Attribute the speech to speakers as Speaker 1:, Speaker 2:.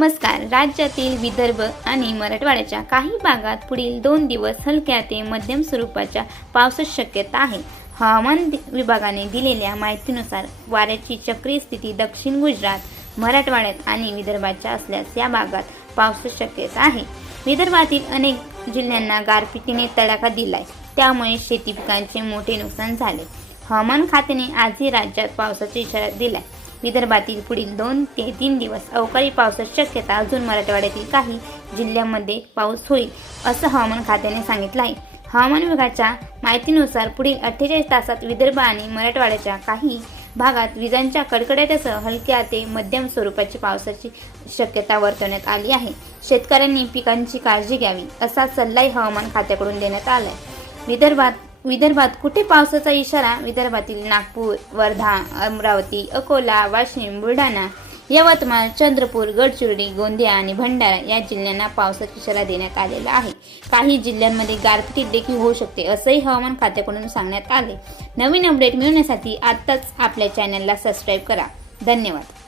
Speaker 1: नमस्कार. राज्यातील विदर्भ आणि मराठवाड्याच्या काही भागात पुढील दोन दिवस हलक्या ते मध्यम स्वरूपाच्या पावसाची शक्यता आहे. हवामान विभागाने दिलेल्या माहितीनुसार वाऱ्याची चक्रीय स्थिती दक्षिण गुजरात मराठवाड्यात आणि विदर्भाच्या असल्यास या भागात पावसाची शक्यता आहे. विदर्भातील अनेक जिल्ह्यांना गारपिटीने तडाखा दिलाय. त्यामुळे शेती पिकांचे मोठे नुकसान झाले. हवामान खात्याने आजही राज्यात पावसाचा इशारा दिलाय. विदर्भातील पुढील दोन ते तीन दिवस अवकाळी पावसाची शक्यता अजून मराठवाड्यातील काही जिल्ह्यांमध्ये पाऊस होईल असं हवामान खात्याने सांगितलं आहे. हवामान विभागाच्या माहितीनुसार पुढील अठ्ठेचाळीस तासात विदर्भ आणि मराठवाड्याच्या काही भागात विजांच्या कडकड्यासह हलक्या ते मध्यम स्वरूपाची पावसाची शक्यता वर्तवण्यात आली आहे. शेतकऱ्यांनी पिकांची काळजी घ्यावी असा सल्लाही हवामान खात्याकडून देण्यात आलाय. विदर्भात विदर्भात कुठे पावसाचा इशारा? विदर्भातील नागपूर वर्धा अमरावती अकोला वाशिम बुलढाणा यवतमाळ चंद्रपूर गडचिरोली गोंदिया आणि भंडारा या जिल्ह्यांना पावसाचा इशारा देण्यात आलेला आहे. काही जिल्ह्यांमध्ये गारपिटी देखील होऊ शकते असंही हवामान खात्याकडून सांगण्यात आले. नवीन अपडेट मिळवण्यासाठी आत्ताच आपल्या चॅनलला सबस्क्राईब करा. धन्यवाद.